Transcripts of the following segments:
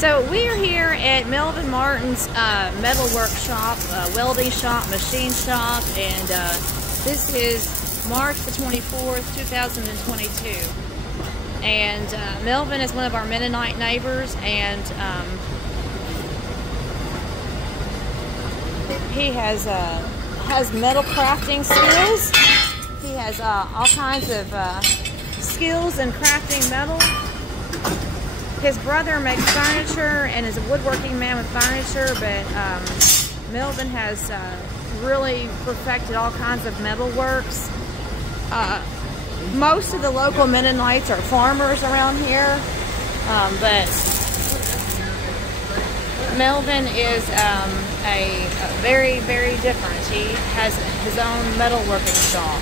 So we are here at Melvin Martin's metalworks shop, welding shop, machine shop, and this is March the 24th, 2022. And Melvin is one of our Mennonite neighbors, and he has metal crafting skills. He has all kinds of skills in crafting metal. His brother makes furniture and is a woodworking man with furniture, but Melvin has really perfected all kinds of metalworks. Most of the local Mennonites are farmers around here, but Melvin is a very, very different. He has his own metalworking shop.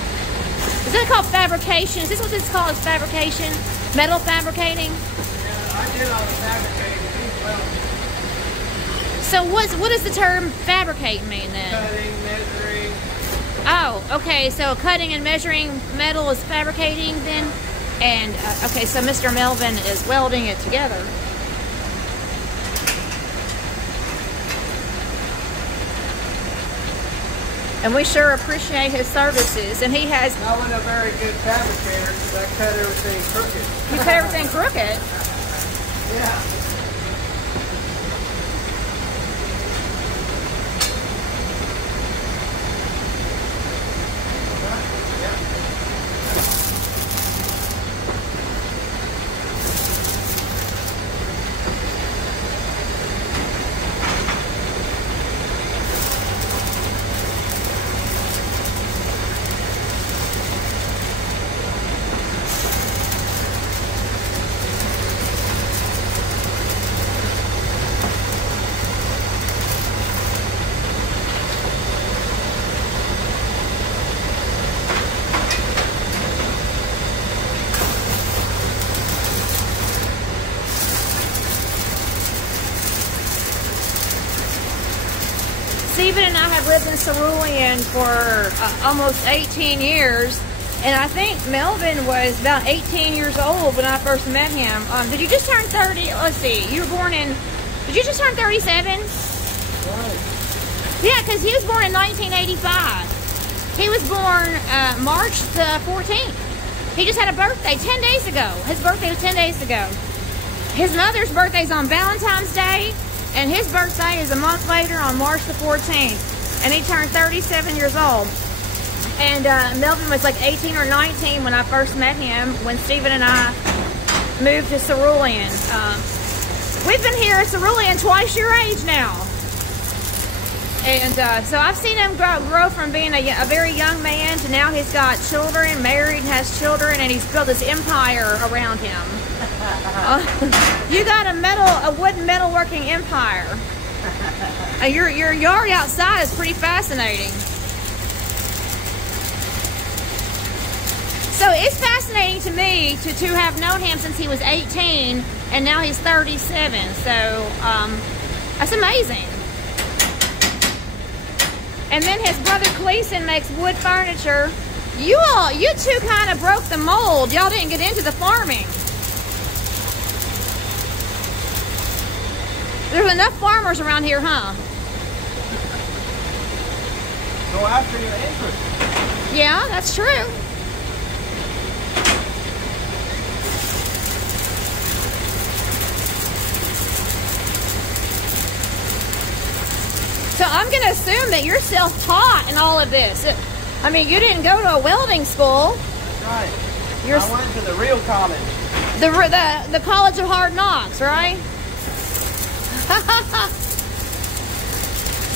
Is that called fabrication? Is this what it's called? Is fabrication? Metal fabricating? I did all the fabricating as well. So what does the term fabricate mean then? Cutting, measuring. Oh, okay. So cutting and measuring metal is fabricating then? And, okay, so Mr. Melvin is welding it together. And we sure appreciate his services. And he has... I wasn't a very good fabricator because I cut everything crooked. You cut everything crooked? Yeah. Stephen and I have lived in Cerulean for almost 18 years, and I think Melvin was about 18 years old when I first met him. Did you just turn 30? Let's see, you were born in, did you just turn 37? Right. Yeah, because he was born in 1985. He was born March the 14th. He just had a birthday 10 days ago. His birthday was 10 days ago. His mother's birthday is on Valentine's Day. And his birthday is a month later on March the 14th. And he turned 37 years old. And Melvin was like 18 or 19 when I first met him, when Stephen and I moved to Cerulean. We've been here at Cerulean twice your age now. And so I've seen him grow from being a very young man to now he's got children, married, and has children, and he's built this empire around him. You got a wooden metalworking empire. Your yard outside is pretty fascinating. So it's fascinating to me to have known him since he was 18 and now he's 37. So that's amazing. And then his brother Cleason makes wood furniture. You two kind of broke the mold. Y'all didn't get into the farming. There's enough farmers around here, huh? Go after your interest. Yeah, that's true. So I'm going to assume that you're self-taught in all of this. I mean, you didn't go to a welding school. That's right. I went to the real college. The College of Hard Knocks, right?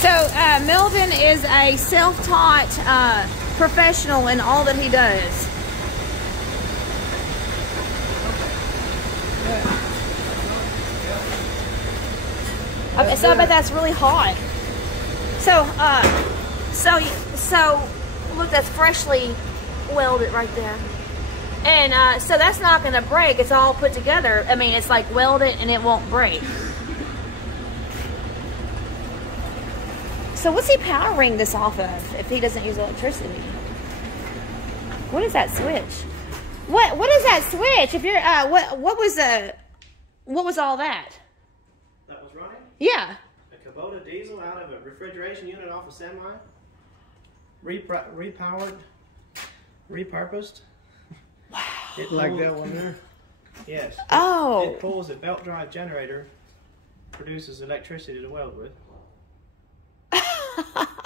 So Melvin is a self-taught professional in all that he does. So I bet that's really hot. So look, that's freshly welded right there. And so that's not going to break. It's all put together. I mean, it's like welded and it won't break. So what's he powering this off of if he doesn't use electricity? What is that switch? What is that switch? If you're what was all that? running? Yeah. A Kubota diesel out of a refrigeration unit off a semi. Repowered. Repurposed. Wow. It Like that one there? Yes. Oh. It pulls a belt drive generator, produces electricity to weld with.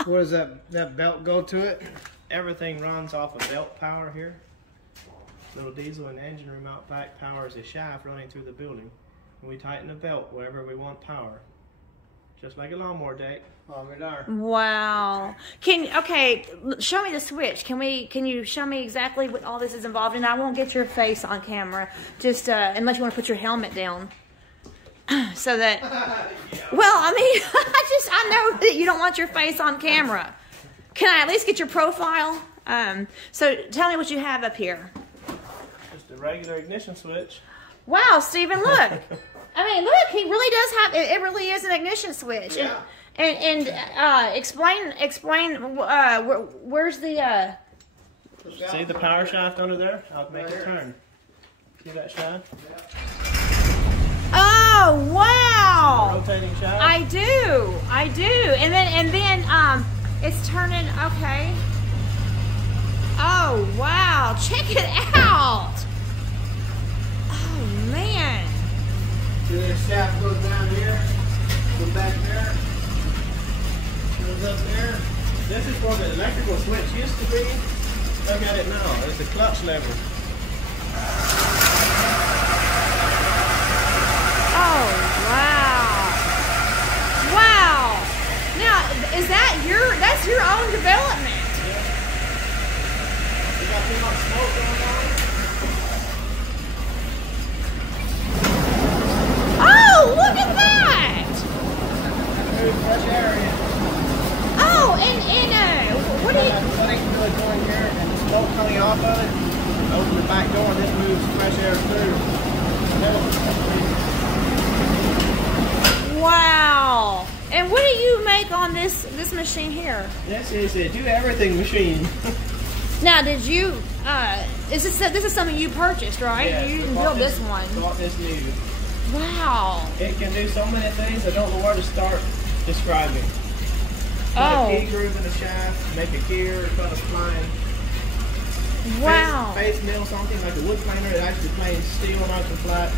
What does that belt go to it? Everything runs off of belt power here. Little diesel and engine room out back powers a shaft running through the building. And we tighten the belt wherever we want power. Just like a lawnmower deck. Wow. Okay, show me the switch. Can you show me exactly what all this is involved in? I won't get your face on camera, just unless you want to put your helmet down. So that, well, I mean, I know that you don't want your face on camera. Can I at least get your profile? So tell me what you have up here. Just a regular ignition switch. Wow, Stephen, look. I mean, look, he really does have, it really is an ignition switch. Yeah. And explain, where's the, See the power shaft under there? I'll make it turn. See that shaft? oh, wow. Rotating shaft? I do. And then, it's turning, okay. Oh, wow, check it out. Oh, man. So the shaft goes down here, goes back there, goes up there. This is where the electrical switch used to be. Look at it now. It's a clutch lever. Oh, wow. Wow. Now, that's your own development? Yeah. We got too much smoke going on. Oh, look at that. There's fresh air in. Oh, what do you... Putting really going here and the smoke coming off of it. Open the back door and this moves fresh air through. Wow. And what do you make on this machine here? This is a do-everything machine. Now, did you, this is something you purchased, right? Yes, You didn't build this one. Bought this new. Wow. It can do so many things, I don't know where to start describing. Put Oh. a key groove in the shaft, make a gear, put a spline. Wow. Face mill something like a wood planer, it actually planes steel nice and flat.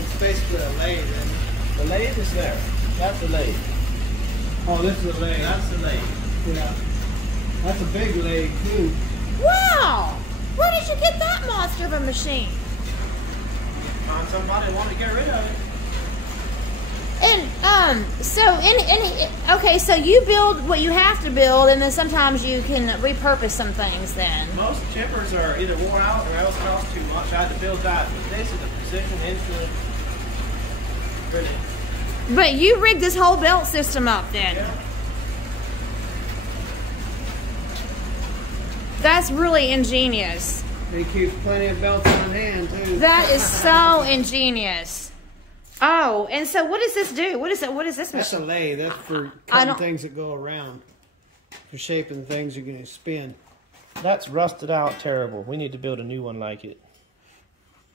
It's basically a lathe, isn't it? The lathe is there. That's the lathe. Oh, this is a lathe. That's the lathe. Yeah. That's a big lathe, too. Wow. Where did you get that monster of a machine? Find somebody who want to get rid of it. And okay, so you build what you have to build, and then sometimes you can repurpose some things. Then Most chippers are either wore out or else cost too much. I had to build that. But this is a precision instrument. Really. but you rigged this whole belt system up. Then Yeah. that's really ingenious. He keeps plenty of belts on hand, too. That is so ingenious. Oh, and so what does this do? What is this That's a machine? lathe. That's for I cutting don't- things that go around. For shaping things you're going to spin. That's rusted out terrible. We need to build a new one like it.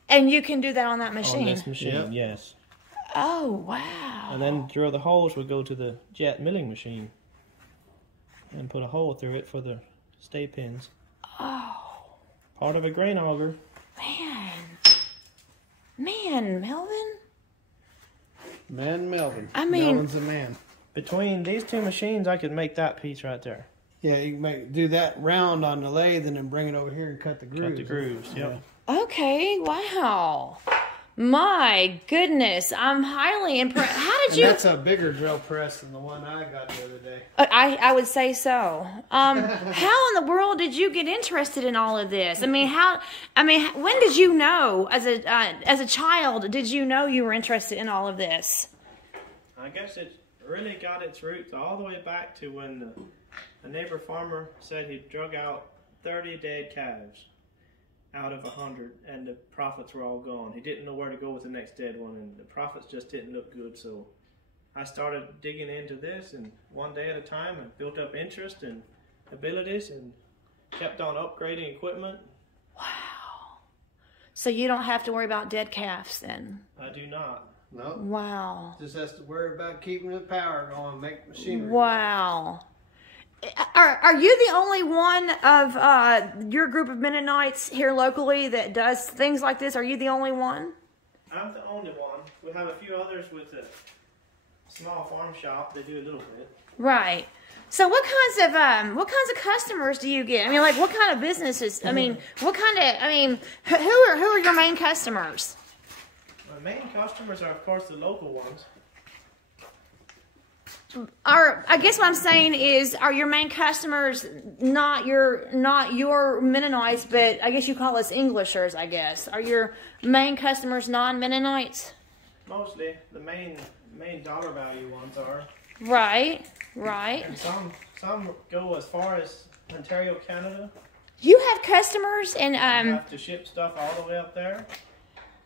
And you can do that on that machine. On this machine, Yep. yes. Oh, wow. And then drill the holes would go to the jet milling machine. And put a hole through it for the stay pins. Oh, Part of a grain auger. man, Melvin. Man, Melvin. I mean- Melvin's a man. Between these two machines, I could make that piece right there. Yeah, you can do that round on the lathe and then bring it over here and cut the grooves. Cut the grooves, yep. Okay, wow. My goodness, I'm highly impressed. How did And you? that's a bigger drill press than the one I got the other day. I would say so. How in the world did you get interested in all of this? I mean, when did you know as a child? Did you know you were interested in all of this? I guess it really got its roots all the way back to when a neighbor farmer said he drug out 30 dead calves out of 100, and the profits were all gone. He didn't know where to go with the next dead one, and the profits just didn't look good. So I started digging into this, and one day at a time, I built up interest and abilities, and kept on upgrading equipment. Wow. So you don't have to worry about dead calves then? I do not. No. Wow. Just has to worry about keeping the power going, make machinery. Wow. Are you the only one of your group of Mennonites here locally that does things like this? Are you the only one? I'm the only one. We have a few others with a small farm shop. They do a little bit. Right. So what kinds of customers do you get? I mean, like what kind of businesses? I mean, who are your main customers? My main customers are, of course, the local ones. I guess what I'm saying is, are your main customers not your Mennonites, but I guess you call us Englishers, I guess. Are your main customers non-Mennonites? Mostly. The main dollar value ones are. Right, right. And some go as far as Ontario, Canada. You have customers and You have to ship stuff all the way up there.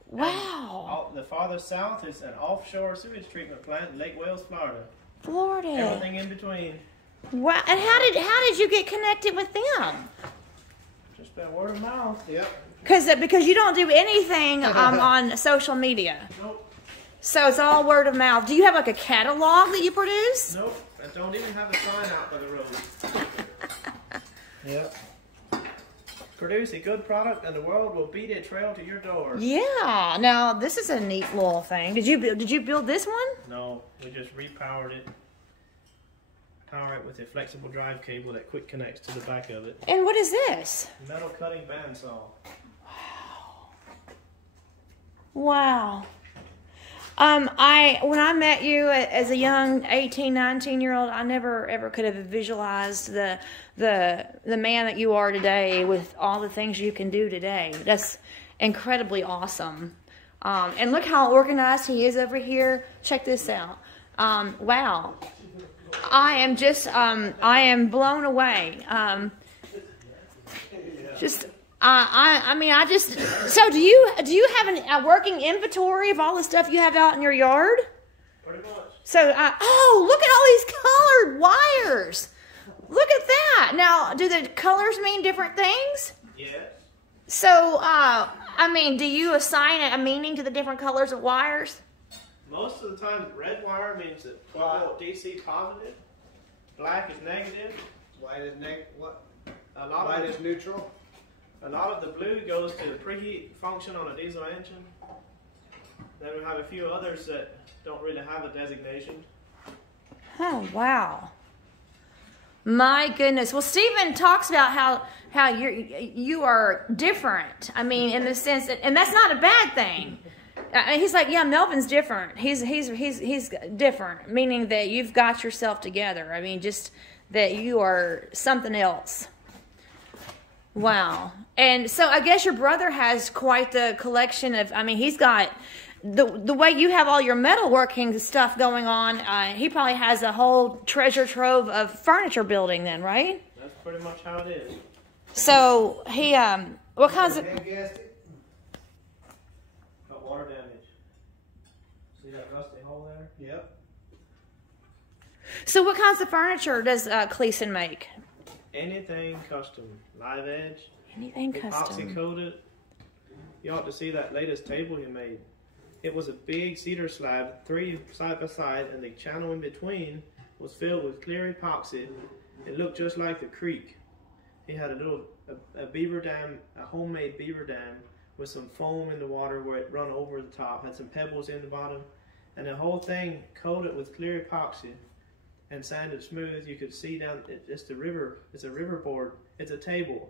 Wow. The farthest south is an offshore sewage treatment plant in Lake Wales, Florida. Florida. Everything in between. Wow. And how did you get connected with them? Just by word of mouth. Yep. Because you don't do anything on social media. Nope. So it's all word of mouth. Do you have like a catalog that you produce? Nope. I don't even have a sign out by the road. Yep. Produce a good product and the world will beat a trail to your door. Yeah. Now this is a neat little thing. Did you build this one? No, we just repowered it. Power it with a flexible drive cable that quick connects to the back of it. And what is this? Metal cutting bandsaw. Wow. When I met you as a young 18, 19-year-old, I never ever could have visualized the man that you are today with all the things you can do today. That's incredibly awesome. And look how organized he is over here. Check this out. Wow. I am blown away. So do you have a working inventory of all the stuff you have out in your yard? Pretty much. So, oh, look at all these colored wires. Look at that. Now, do the colors mean different things? Yes. So, do you assign a meaning to the different colors of wires? Most of the time, red wire means that 12 volt DC positive, black is negative. White is what? White is neutral. A lot of the blue goes to the preheat function on a diesel engine. Then we have a few others that don't really have a designation. Oh, wow. My goodness. Well, Stephen talks about how you are different. I mean, in the sense that, and that's not a bad thing. He's like, yeah, Melvin's different. He's different, meaning that you've got yourself together. I mean, just that you are something else. Wow. And so I guess your brother has quite the collection of, he's got, the way you have all your metalworking stuff going on, he probably has a whole treasure trove of furniture building then, right? That's pretty much how it is. So he, what kinds of... Got water damage. See that rusty hole there? Yep. So what kinds of furniture does Cleason make? Anything custom. Live edge. Anything custom. Epoxy coated. You ought to see that latest table he made. It was a big cedar slab, 3 side by side, and the channel in between was filled with clear epoxy. It looked just like the creek. He had a beaver dam, a homemade beaver dam with some foam in the water where it run over the top, had some pebbles in the bottom, and the whole thing coated with clear epoxy and sanded smooth. You could see down, it's the river, it's a river board, it's a table.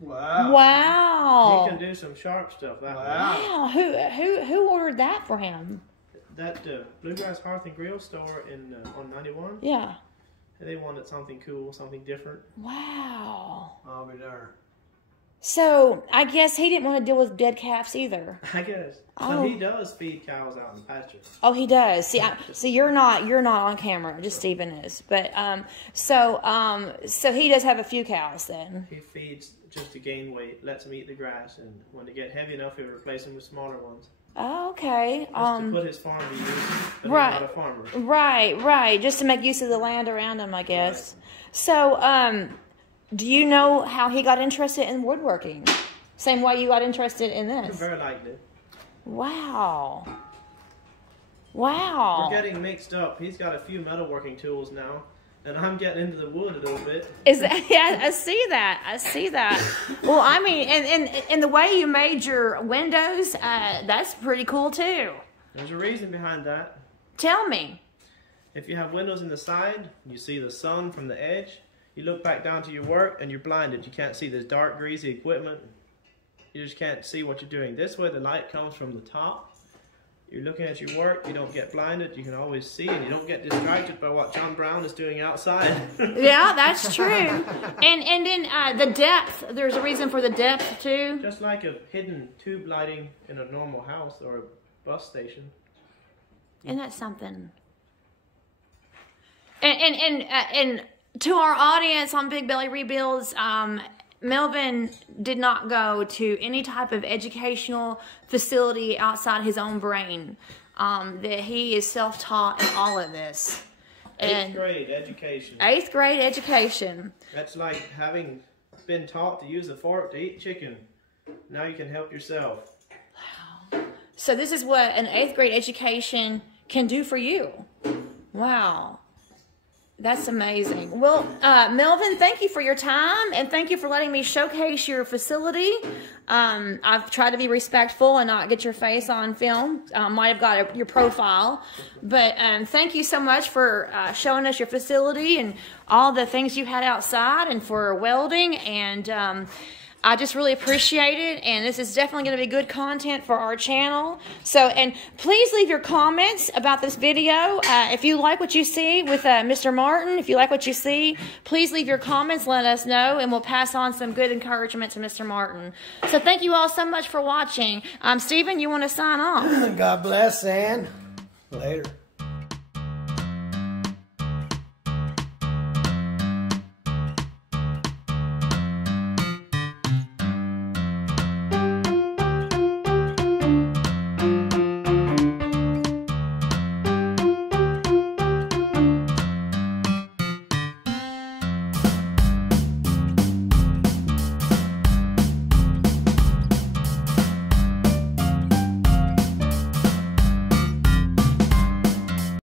Wow. Wow. He can do some sharp stuff that way. Wow. Who ordered that for him? That Bluegrass Hearth and Grill store on 91. Yeah. They wanted something cool, something different. Wow. I'll be there. So I guess he didn't want to deal with dead calves either. I guess. Oh. He does feed cows out in the pasture. Oh, he does. See, you're not on camera. Just Stephen is. But so he does have a few cows then. He feeds just to gain weight, lets them eat the grass, and when they get heavy enough, he'll replace them with smaller ones. Oh, okay. Just to put his farm to use. But right. He's not a farmer. Right. Just to make use of the land around him, I guess. Right. So, do you know how he got interested in woodworking? Same way you got interested in this? Very likely. Wow. Wow. We're getting mixed up. He's got a few metalworking tools now, and I'm getting into the wood a little bit. Is that, yeah, I see that. I see that. Well, I mean, and the way you made your windows, that's pretty cool too. There's a reason behind that. Tell me. If you have windows in the side, you see the sun from the edge. You look back down to your work and you're blinded. You can't see this dark, greasy equipment. You just can't see what you're doing. This way the light comes from the top. You're looking at your work, you don't get blinded, you can always see, and you don't get distracted by what John Brown is doing outside. Yeah, that's true. And then the depth, there's a reason for the depth too. Just like a hidden tube lighting in a normal house or a bus station. Isn't that something? And to our audience on Big Belly Rebuilds, Melvin did not go to any type of educational facility outside his own brain. That he is self-taught in all of this. Eighth grade education. 8th grade education. That's like having been taught to use a fork to eat chicken. Now you can help yourself. Wow. So this is what an 8th grade education can do for you. Wow. That's amazing. Well, Melvin, thank you for your time, and thank you for letting me showcase your facility. I've tried to be respectful and not get your face on film. Might have got your profile. But thank you so much for showing us your facility and all the things you had outside, and for welding. And I just really appreciate it, and this is definitely going to be good content for our channel. So, and please leave your comments about this video. If you like what you see with Mr. Martin, if you like what you see, please leave your comments, let us know, and we'll pass on some good encouragement to Mr. Martin. So thank you all so much for watching. Stephen, you want to sign off? God bless, and later.